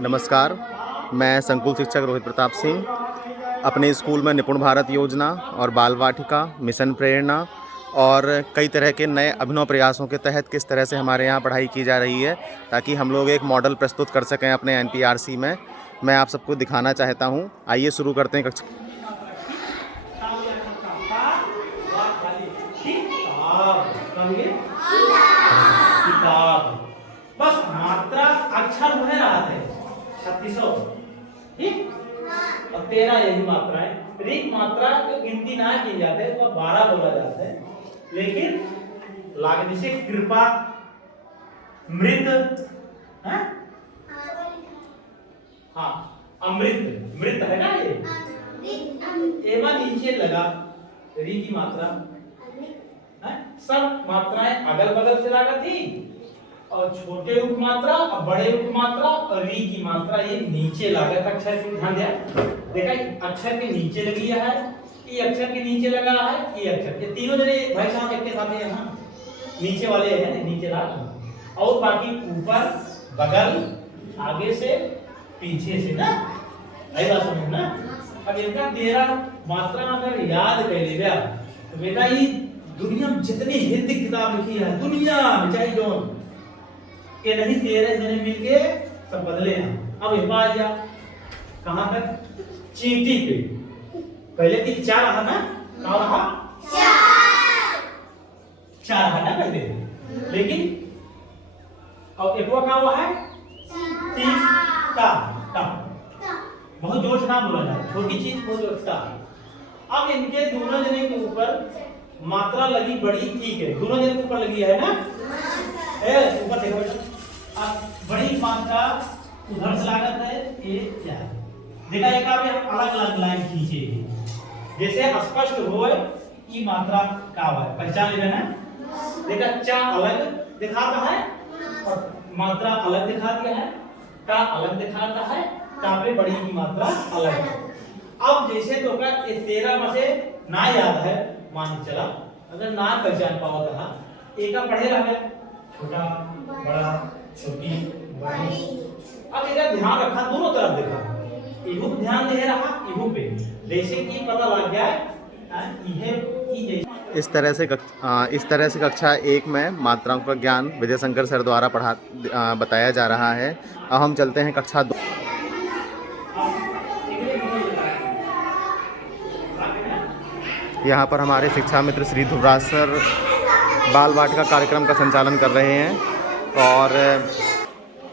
नमस्कार, मैं संकुल शिक्षक रोहित प्रताप सिंह अपने स्कूल में निपुण भारत योजना और बाल वाटिका, मिशन प्रेरणा और कई तरह के नए अभिनव प्रयासों के तहत किस तरह से हमारे यहाँ पढ़ाई की जा रही है ताकि हम लोग एक मॉडल प्रस्तुत कर सकें अपने एनपीआरसी में। मैं आप सबको दिखाना चाहता हूँ। आइए शुरू करते हैं कक्षा। किताब बस मात्रा अक्षर हो रहा है 3600 ठीक और 13 यही मात्रा है। ऋक मात्रा की गिनती ना की जाते तो 12 बोला जाता है, लेकिन लागत से कृपा मृत है हाँ अमृत मृत है ना ये एवं नीचे लगा री की मात्रा है। सब मात्राएं अगल बगल से लगा थी और छोटे उपमात्रा और बड़े उपमात्रा और री की मात्रा ये नीचे लागत अक्षर पे ध्यान दिया देखा अक्षर के नीचे लगी है, ये अक्षर के नीचे लगा है, ये अक्षर ये तीनों जने भाई साहब एक के साथ है यहाँ नीचे वाले है ना नीचे लगा और बाकी ऊपर बगल आगे से पीछे से ना आई बात समझ ना। अब इनका 13 मात्रा अगर याद कर लिया तो बेटा ये दुनिया में जितनी हिंदी किताब लिखी है दुनिया में चाहे जो के नहीं 13 जने मिलके सब बदले हैं। अब एक बात या कहां तक चींटी पे पहले की 4 रहा ना कहां रहा 4 है ना पहले, लेकिन अब एक क्या हुआ है 30 का बहुत जोर से ना बोला जाए, छोटी चीज बहुत जोर से। अब इनके दोनों जने के ऊपर मात्रा लगी बड़ी ठीक है, दोनों जने के ऊपर लगी है ना ऊपर देखो अब बड़ी मात्रा उधर से लागत है ये क्या है देखा एक आप अलग अलग लाइन खींचेगी जैसे स्पष्ट हो ये मात्रा का है पहचान लेना ना। देखा चा अलग दिखाता है और मात्रा अलग दिखा दिया है, का अलग दिखाता है, का पे बड़ी की मात्रा अलग है। अब जैसे तो का 13 में से ना याद है मान चला अगर ना पहचान पाओ तो एक का पढ़े रह गया छोटा बड़ा छोटी बड़ी। अब इधर ध्यान रखा दोनों तरफ देखा इहू ध्यान दे रहा इहू पे जैसे कि पता लग गया इस तरह से कक्षा 1 में मात्राओं का ज्ञान विजय शंकर सर द्वारा बताया जा रहा है। अब हम चलते हैं कक्षा 2। यहाँ पर हमारे शिक्षा मित्र श्री ध्रुवराज सर बाल वाटिका कार्यक्रम का संचालन कर रहे हैं और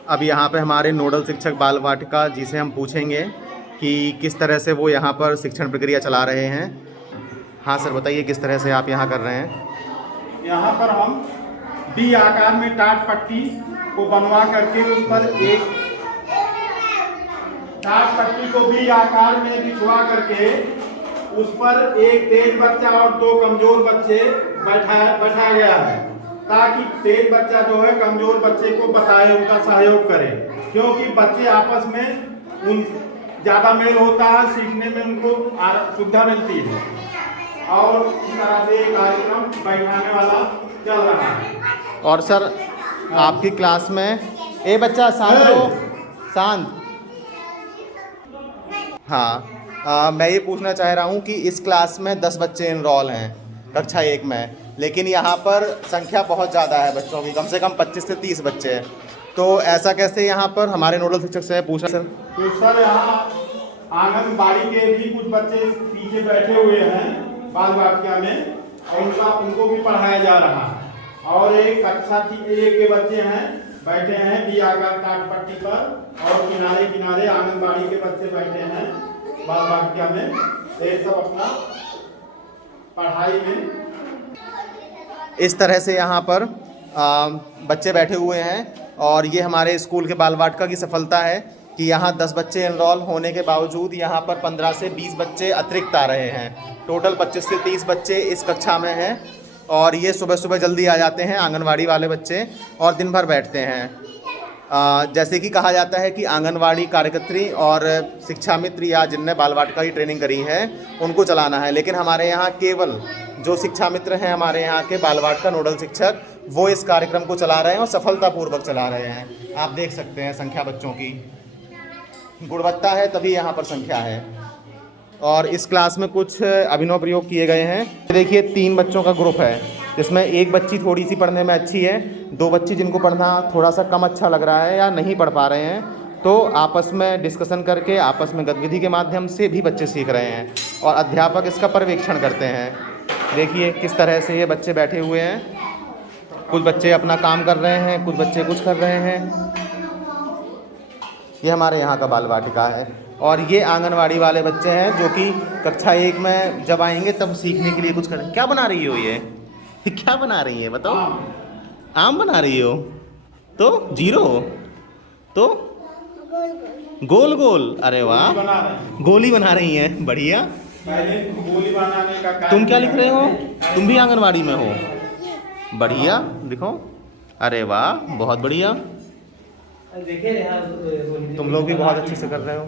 अब यहाँ पे हमारे नोडल शिक्षक बाल वाटिका जी से हम पूछेंगे कि किस तरह से वो यहाँ पर शिक्षण प्रक्रिया चला रहे हैं। हाँ सर बताइए किस तरह से आप यहाँ कर रहे हैं। यहाँ पर हम डी आकार में टाट पट्टी को बनवा करके उस पर एक टाट पट्टी को बी आकार में बिछवा करके उस पर एक तेज बच्चा और 2 कमजोर बच्चे बैठाया गया है ताकि तेज बच्चा जो है कमजोर बच्चे को बताए उनका सहयोग करे, क्योंकि बच्चे आपस में उन ज़्यादा मेल होता है, सीखने में उनको सुविधा मिलती है और इस तरह से कार्यक्रम बैठाने वाला चल रहा है। और सर आपकी क्लास में ए बच्चा शांत हो शांत। हाँ मैं ये पूछना चाह रहा हूँ कि इस क्लास में 10 बच्चे इनरोल हैं कक्षा 1 में, लेकिन यहाँ पर संख्या बहुत ज़्यादा है बच्चों की, कम से कम 25 से 30 बच्चे हैं, तो ऐसा कैसे यहाँ पर हमारे नोडल शिक्षक से पूछा सर। तो सर यहाँ आंगनबाड़ी के भी कुछ बच्चे पीछे बैठे हुए हैं बाल वाटिका में और उनको भी पढ़ाया जा रहा है और एक कक्षा 1 के बच्चे हैं बैठे हैं डी आकार टाट पट्टी पर और किनारे किनारे आंगनबाड़ी के बच्चे बैठे हैं बाल वाटिका में। ये सब अपना पढ़ाई में इस तरह से यहाँ पर बच्चे बैठे हुए हैं और ये हमारे स्कूल के बाल वाटिका की सफलता है कि यहाँ 10 बच्चे एनरोल होने के बावजूद यहाँ पर 15 से 20 बच्चे अतिरिक्त आ रहे हैं। टोटल 25 से 30 बच्चे इस कक्षा में हैं और ये सुबह सुबह जल्दी आ जाते हैं आंगनवाड़ी वाले बच्चे और दिन भर बैठते हैं। जैसे कि कहा जाता है कि आंगनवाड़ी कार्यकर्त्री और शिक्षा मित्र या जिनने बाल वाटिका की ट्रेनिंग करी है उनको चलाना है, लेकिन हमारे यहाँ केवल जो शिक्षा मित्र हैं हमारे यहाँ के बाल वाटिका नोडल शिक्षक वो इस कार्यक्रम को चला रहे हैं और सफलतापूर्वक चला रहे हैं। आप देख सकते हैं संख्या बच्चों की। गुणवत्ता है तभी यहाँ पर संख्या है। और इस क्लास में कुछ अभिनव प्रयोग किए गए हैं। देखिए 3 बच्चों का ग्रुप है, जिसमें एक बच्ची थोड़ी सी पढ़ने में अच्छी है, 2 बच्ची जिनको पढ़ना थोड़ा सा कम अच्छा लग रहा है या नहीं पढ़ पा रहे हैं, तो आपस में डिस्कशन करके आपस में गतिविधि के माध्यम से भी बच्चे सीख रहे हैं और अध्यापक इसका पर्यवेक्षण करते हैं। देखिए किस तरह से ये बच्चे बैठे हुए हैं, कुछ बच्चे अपना काम कर रहे हैं, कुछ बच्चे कुछ कर रहे हैं। ये हमारे यहाँ का बाल वाटिका है और ये आंगनवाड़ी वाले बच्चे हैं जो कि कक्षा 1 में जब आएंगे तब सीखने के लिए कुछ करें। क्या बना रही हो ये क्या बना रही है बताओ? आम बना रही हो तो 0 तो गोल गोल, अरे वाह गोली बना रही हैं, बढ़िया। पहले गोली बनाने का काम तुम क्या लिख रहे हो? तुम भी आंगनवाड़ी में हो? बढ़िया, दिखो। अरे वाह बहुत बढ़िया, तुम लोग भी बहुत अच्छे से कर रहे हो।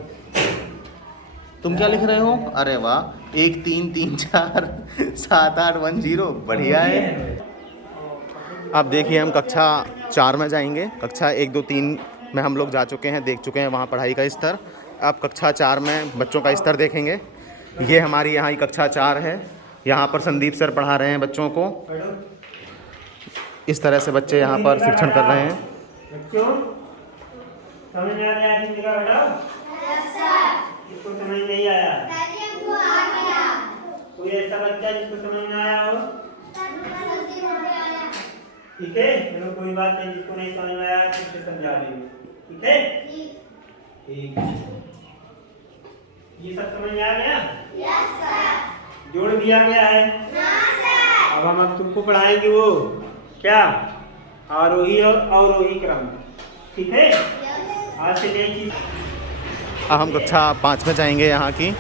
तुम क्या लिख रहे हो? अरे वाह 1 3 3 4 7 8 1 0, बढ़िया है। अब देखिए हम कक्षा 4 में जाएंगे। कक्षा 1 2 3 में हम लोग जा चुके हैं, देख चुके हैं वहाँ पढ़ाई का स्तर। अब कक्षा 4 में बच्चों का स्तर देखेंगे। ये हमारी यहाँ की कक्षा 4 है। यहाँ पर संदीप सर पढ़ा रहे हैं बच्चों को। इस तरह से बच्चे यहाँ पर शिक्षण कर रहे हैं। बच्चों समझ में आ रहा है हिंदी का बेटा? इसको समझ नहीं आया? कोई ऐसा बच्चा जिसको समझ में आया हो? ठीक है, चलो कोई बात नहीं, जिसको नहीं समझ में आया तो उसे समझा देंगे। ठीक है, ठीक। ये सब समझ में आ गया? Yes sir. जोड़ दिया गया है? अब हम तुमको पढ़ाएंगे वो क्या, आरोही और अवरोही क्रम। ठीक है, आज से नई चीज। अब हम कक्षा 5 में जाएंगे। यहाँ की,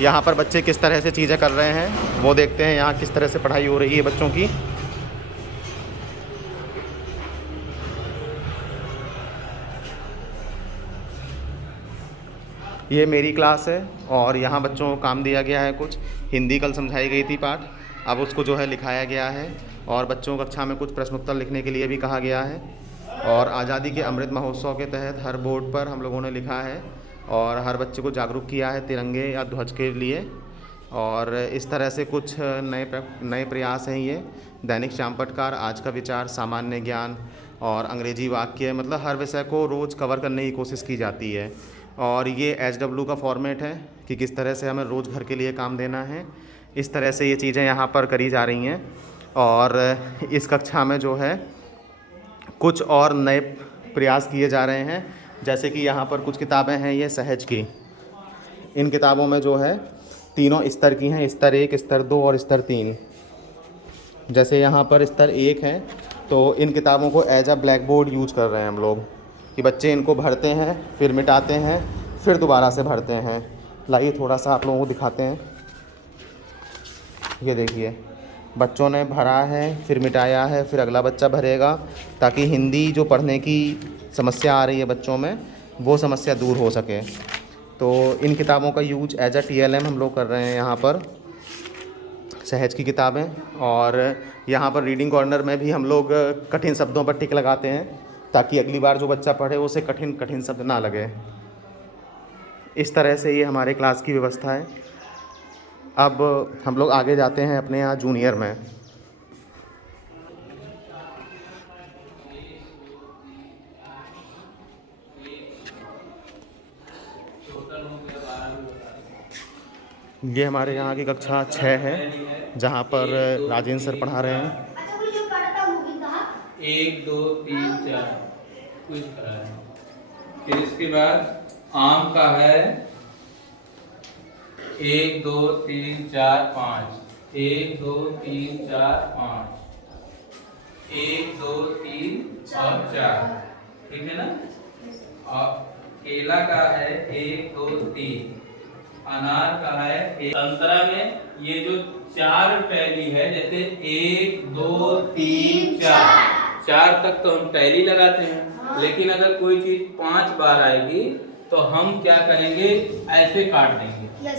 यहाँ पर बच्चे किस तरह से चीज़ें कर रहे हैं वो देखते हैं। यहाँ किस तरह से पढ़ाई हो रही है बच्चों की। ये मेरी क्लास है और यहाँ बच्चों को काम दिया गया है कुछ। हिंदी कल समझाई गई थी पाठ, अब उसको जो है लिखाया गया है और बच्चों को कक्षा में कुछ प्रश्नोत्तर लिखने के लिए भी कहा गया है। और आज़ादी के अमृत महोत्सव के तहत हर बोर्ड पर हम लोगों ने लिखा है और हर बच्चे को जागरूक किया है तिरंगे या ध्वज के लिए। और इस तरह से कुछ नए प्रयास हैं ये। दैनिक श्यामपटकार, आज का विचार, सामान्य ज्ञान और अंग्रेजी वाक्य, मतलब हर विषय को रोज़ कवर करने की कोशिश की जाती है। और ये HW का फॉर्मेट है कि किस तरह से हमें रोज़ घर के लिए काम देना है। इस तरह से ये चीज़ें यहाँ पर करी जा रही हैं। और इस कक्षा में जो है कुछ और नए प्रयास किए जा रहे हैं, जैसे कि यहाँ पर कुछ किताबें हैं ये सहज की। इन किताबों में जो है तीनों स्तर की हैं, स्तर 1, स्तर 2 और स्तर 3। जैसे यहाँ पर स्तर 1 है तो इन किताबों को as a black board use कर रहे हैं हम लोग, कि बच्चे इनको भरते हैं, फिर मिटाते हैं, फिर दोबारा से भरते हैं। लाइए थोड़ा सा आप लोगों को दिखाते हैं। ये देखिए बच्चों ने भरा है, फिर मिटाया है, फिर अगला बच्चा भरेगा, ताकि हिंदी जो पढ़ने की समस्या आ रही है बच्चों में वो समस्या दूर हो सके। तो इन किताबों का यूज एज अ TLM हम लोग कर रहे हैं यहाँ पर, सहज की किताबें। और यहाँ पर रीडिंग कॉर्नर में भी हम लोग कठिन शब्दों पर टिक लगाते हैं, ताकि अगली बार जो बच्चा पढ़े उसे कठिन कठिन शब्द ना लगे। इस तरह से ये हमारे क्लास की व्यवस्था है। अब हम लोग आगे जाते हैं अपने यहाँ जूनियर में। ये हमारे यहाँ की कक्षा 6 है, जहाँ पर राजेंद्र सर पढ़ा रहे हैं। 1 2 3 4 कुछ करा है। फिर इसके बाद आम का है 1 2 3 4 5, 1 2 3 4 5, 1 2 3 और 4, ठीक है ना। और केला का है 1 2 3, अनार का है 1। अंतरा में ये जो 4 टैली है, जैसे 1 2 3 4 तक तो हम टैली लगाते हैं। लेकिन अगर कोई चीज 5 बार आएगी तो हम क्या करेंगे, ऐसे काट देंगे।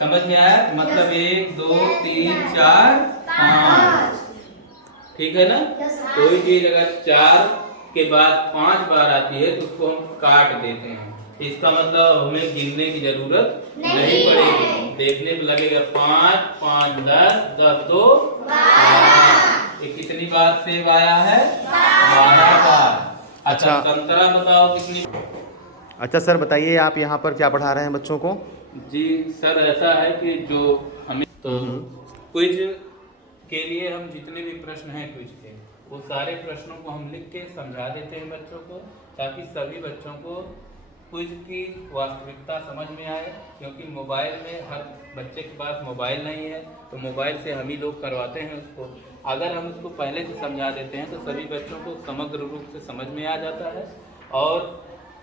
समझ में आया? मतलब 1 2 3 4 5, ठीक है ना। कोई चीज अगर 4 के बाद 5 बार आती है तो उसको हम काट देते हैं। इसका मतलब हमें गिनने की जरूरत नहीं पड़ेगी। देखने में लगेगा 5 5 10 10 2 12। ये कितनी बार सेब आया है? 12 बार। अच्छा संतरा बताओ कितनी? अच्छा सर बताइए, आप यहाँ पर क्या पढ़ा रहे हैं बच्चों को? जी सर, ऐसा है कि जो हमें तो क्विज के लिए हम जितने भी प्रश्न हैं क्विज के, वो सारे प्रश्नों को हम लिख के समझा देते हैं बच्चों को, ताकि सभी बच्चों को क्विज की वास्तविकता समझ में आए। क्योंकि मोबाइल में हर बच्चे के पास मोबाइल नहीं है, तो मोबाइल से हम ही लोग करवाते हैं उसको। अगर हम उसको पहले से समझा देते हैं तो सभी बच्चों को समग्र रूप से समझ में आ जाता है और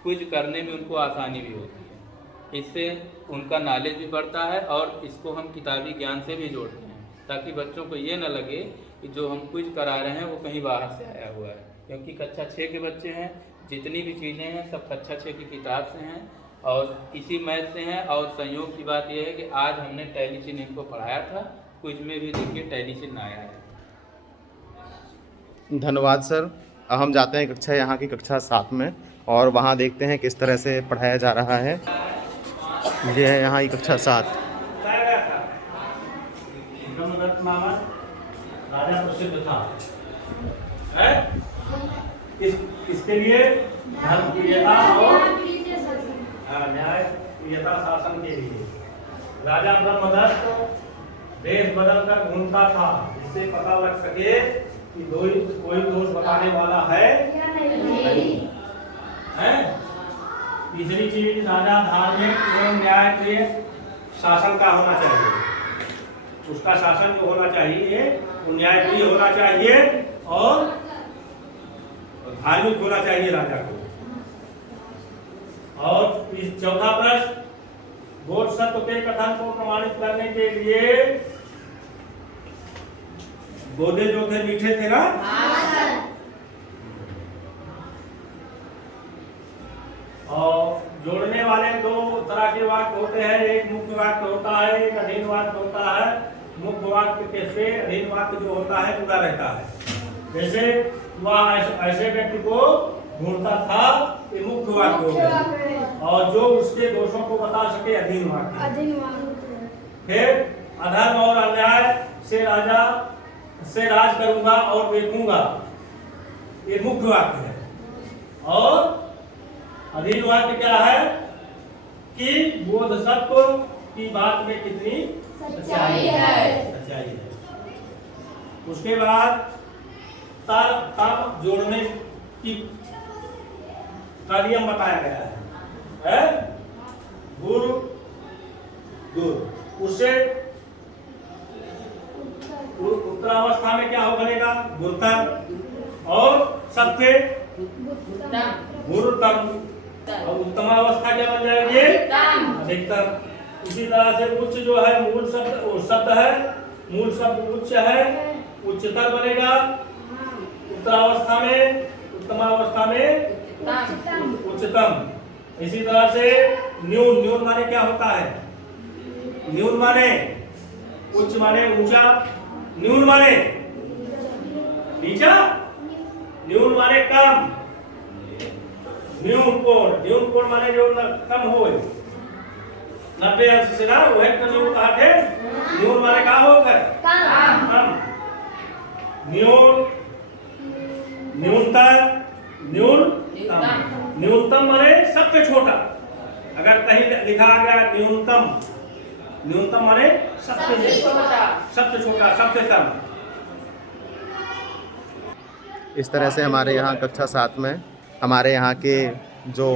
क्विज करने में उनको आसानी भी होती है। इससे उनका नॉलेज भी बढ़ता है और इसको हम किताबी ज्ञान से भी जोड़ते हैं, ताकि बच्चों को ये न लगे कि जो हम क्विज करा रहे हैं वो कहीं बाहर से आया हुआ है। क्योंकि कक्षा 6 के बच्चे हैं, जितनी भी चीज़ें हैं सब कक्षा 6 की किताब से हैं और इसी मैथ से हैं। और संयोग की बात यह है कि आज हमने टैली चिन्ह इनको पढ़ाया था, क्विज में भी देखिए टैली चिन्ह आया है। धन्यवाद सर। अब हम जाते हैं कक्षा यहाँ की कक्षा 7 में और वहाँ देखते हैं किस तरह से पढ़ाया जा रहा है। ये है यहाँ की कक्षा 7। ब्रह्मदत्त नामक राजा प्रसिद्ध था, इसके लिए धर्म प्रियता और न्याय प्रियता शासन के लिए राजा ब्रह्मदत्त देश बदल कर घूमता था, जिससे पता लग सके कि कोई दोष बताने वाला है नहीं। तीसरी चीज, राजा धार्मिक एवं न्याय प्रिय शासन का होना चाहिए। उसका शासन जो होना चाहिए वो न्यायप्रिय होना चाहिए और धार्मिक होना चाहिए राजा को। और इस चौथा प्रश्न, बोध सत्य के कथन को प्रमाणित करने के लिए बोधे जो थे मीठे थे ना? और जोड़ने वाले दो तरह के वाक्य होते हैं, एक मुख्य वाक्य होता है, एक अधीन वाक्य होता है। मुख्य वाक्य से अधीन वाक्य जो होता है जुड़ा रहता है। जैसे वह ऐसे व्यक्ति को ढूंढता था, ये मुख्य वाक्य हो गया, और जो उसके दोषों को बता सके अधीन वाक्य। फिर अधर्म और अन्याय से राज करूंगा और देखूंगा, ये मुख्य वाक्य है। और अधीन वाक्य क्या है कि बोधसत्व की बात में कितनी सच्चाई है। उसके बाद तब जोड़ने की का नियम बताया गया है, गुरु दूर। उससे उत्तरावस्था में क्या हो बनेगा? गुरुतर। और सबसे गुरुतम। और उत्तमावस्था क्या बन जाएगी? अधिकतम। इसी तरह से उच्च जो है मूल शब्द है, मूल शब्द उच्च है, उच्चतर बनेगा उत्तरावस्था में, उत्तमावस्था में उच्चतम। इसी तरह से न्यून, न्यून माने क्या होता है? न्यून माने उच्च माने ऊंचा, न्यून माने नीचा, न्यून माने कम, न्यून कोण माने जो कम हो 90 अंश से ना, वह न्यून कहा थे। न्यून माने क्या होकर कम। न्यूनतम माने सबसे छोटा। अगर कहीं लिखा गया न्यूनतम माने सबसे छोटा, सबसे कम। इस तरह से हमारे यहाँ कक्षा 7 में हमारे यहाँ के जो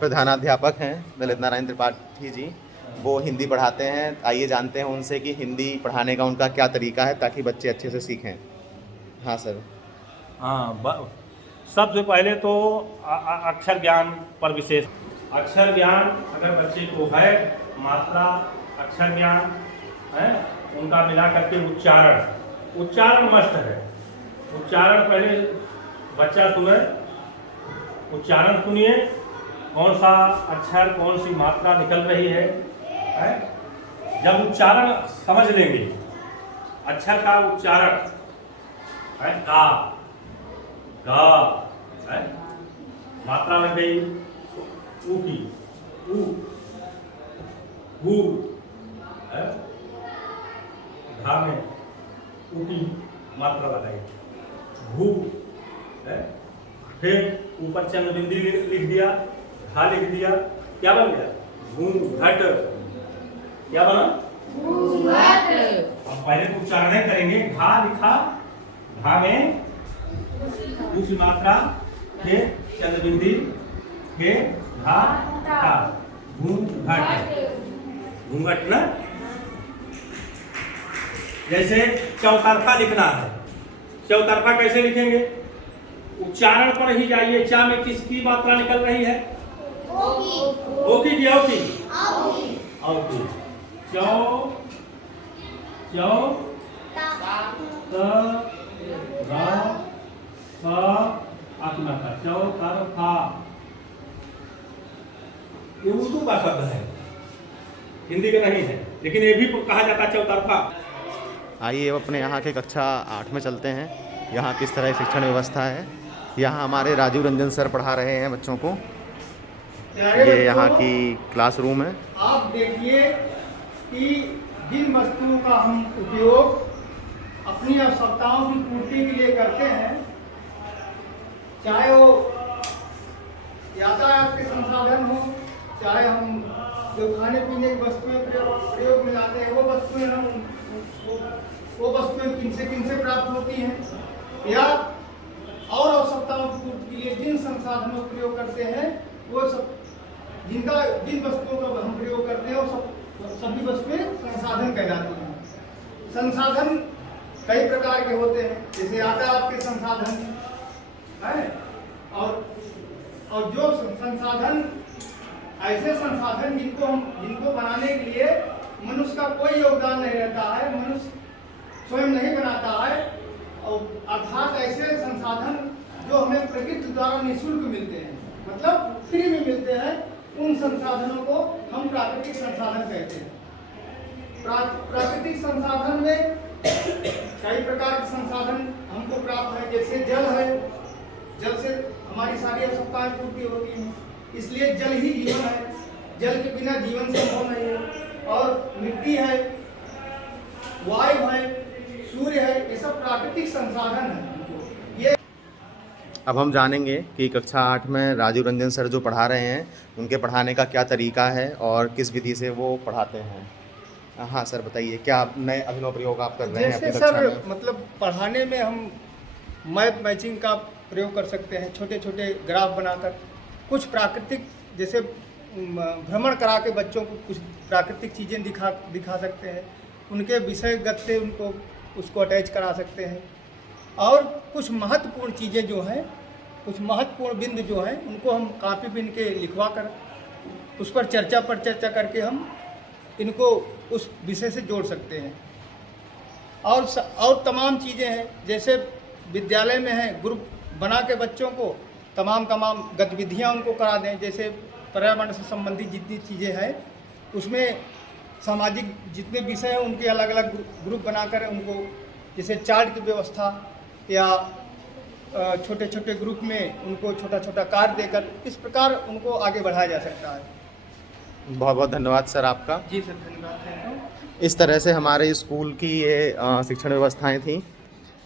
प्रधानाध्यापक हैं ललित नारायण त्रिपाठी जी, वो हिंदी पढ़ाते हैं। आइए जानते हैं उनसे कि हिंदी पढ़ाने का उनका क्या तरीका है, ताकि बच्चे अच्छे से सीखें। हाँ सर। हाँ, सबसे पहले तो अक्षर ज्ञान पर विशेष। अक्षर ज्ञान अगर बच्चे को है, मात्रा अक्षर ज्ञान है, उनका मिला करके उच्चारण मस्त है। उच्चारण पहले बच्चा सुने, उच्चारण सुनिए, कौन सा अक्षर कौन सी मात्रा निकल रही है? जब उच्चारण समझ लेंगे, अक्षर का उच्चारण है का, गा है, मात्रा लग गई, ऊ की ऊ हु है घा में ऊ की मात्रा लगाई भू है फिर ऊपर चंद्र बिंदी लिख दिया घा लिख दिया क्या बन गया घूंघट क्या बना अब पहले तो उच्चारण करेंगे घा लिखा घा में दूसरी मात्रा फिर चंद्र बिंदी फिर घा घा घूंघट घूंघट ना जैसे चौतरफा लिखना है चौतरफा कैसे लिखेंगे उच्चारण पर ही जाइए चा में किसकी मात्रा निकल रही है ओ की चौ चौ त र फ आत्मता चौतरफा ये उर्दू का शब्द है हिंदी का नहीं है लेकिन ये भी कहा जाता है चौतरफा। आइए अब अपने यहाँ के कक्षा 8 में चलते हैं। यहाँ किस तरह की शिक्षण व्यवस्था है। यहाँ हमारे राजीव रंजन सर पढ़ा रहे हैं बच्चों को। ये यहाँ की क्लासरूम है। आप देखिए कि जिन वस्तुओं का हम उपयोग अपनी आवश्यकताओं की पूर्ति के लिए करते हैं, चाहे वो यातायात के संसाधन हो, चाहे हम जो खाने पीने की वस्तुएं प्रयोग में लाते हैं वो वस्तुएं किनसे प्राप्त होती हैं, या और आवश्यकताओं की पूर्ति के लिए जिन संसाधनों का प्रयोग करते हैं वो सब जिन वस्तुओं का हम प्रयोग करते हैं वो सभी वस्तुएं संसाधन कहलाती हैं। संसाधन कई प्रकार के होते हैं, जैसे यातायात के संसाधन है, और जो संसाधन ऐसे संसाधन जिनको बनाने के लिए मनुष्य का कोई योगदान नहीं रहता है, मनुष्य स्वयं नहीं बनाता है, और अर्थात ऐसे संसाधन जो हमें प्रकृति द्वारा निःशुल्क मिलते हैं, मतलब फ्री में मिलते हैं, उन संसाधनों को हम प्राकृतिक संसाधन कहते हैं। प्राकृतिक संसाधन में कई प्रकार के संसाधन हमको प्राप्त है, जैसे जल है, जल से हमारी सारी आवश्यकताएं पूर्ति होती हैं, इसलिए जल ही जीवन है, जल के बिना जीवन संभव नहीं है। और मिट्टी है, वायु है, सूर्य है, ये सब प्राकृतिक संसाधन है। ये अब हम जानेंगे कि कक्षा 8 में राजीव रंजन सर जो पढ़ा रहे हैं उनके पढ़ाने का क्या तरीका है और किस विधि से वो पढ़ाते हैं। हाँ सर बताइए, क्या नए अभिनव प्रयोग आप कर रहे हैं अपनी जैसे कक्षा सर में? मतलब पढ़ाने में हम मैप मैचिंग का प्रयोग कर सकते हैं, छोटे छोटे ग्राफ बनाकर कुछ प्राकृतिक जैसे भ्रमण करा के बच्चों को कुछ प्राकृतिक चीज़ें दिखा सकते हैं, उनके विषयगत से उनको उसको अटैच करा सकते हैं, और कुछ महत्वपूर्ण चीज़ें जो हैं, कुछ महत्वपूर्ण बिंदु जो हैं, उनको हम कापी पेन के लिखवा कर उस पर चर्चा करके हम इनको उस विषय से जोड़ सकते हैं। और तमाम चीज़ें हैं, जैसे विद्यालय में है, ग्रुप बना के बच्चों को तमाम गतिविधियां उनको करा दें, जैसे पर्यावरण से संबंधित जितनी चीज़ें हैं, उसमें सामाजिक जितने विषय हैं उनके अलग अलग ग्रुप बनाकर उनको जैसे चार्ट की व्यवस्था या छोटे छोटे ग्रुप में उनको छोटा छोटा कार्य देकर इस प्रकार उनको आगे बढ़ाया जा सकता है। बहुत बहुत धन्यवाद सर आपका। जी सर, धन्यवाद। Thank you. इस तरह से हमारे स्कूल की ये शिक्षण व्यवस्थाएं थी।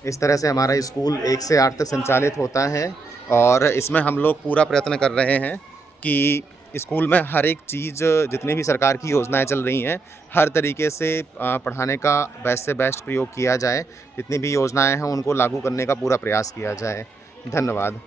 इस तरह से हमारा स्कूल 1 से 8 तक संचालित होता है, और इसमें हम लोग पूरा प्रयत्न कर रहे हैं कि स्कूल में हर एक चीज़, जितनी भी सरकार की योजनाएं चल रही हैं, हर तरीके से पढ़ाने का बेस्ट से बेस्ट प्रयोग किया जाए। जितनी भी योजनाएं हैं उनको लागू करने का पूरा प्रयास किया जाए। धन्यवाद।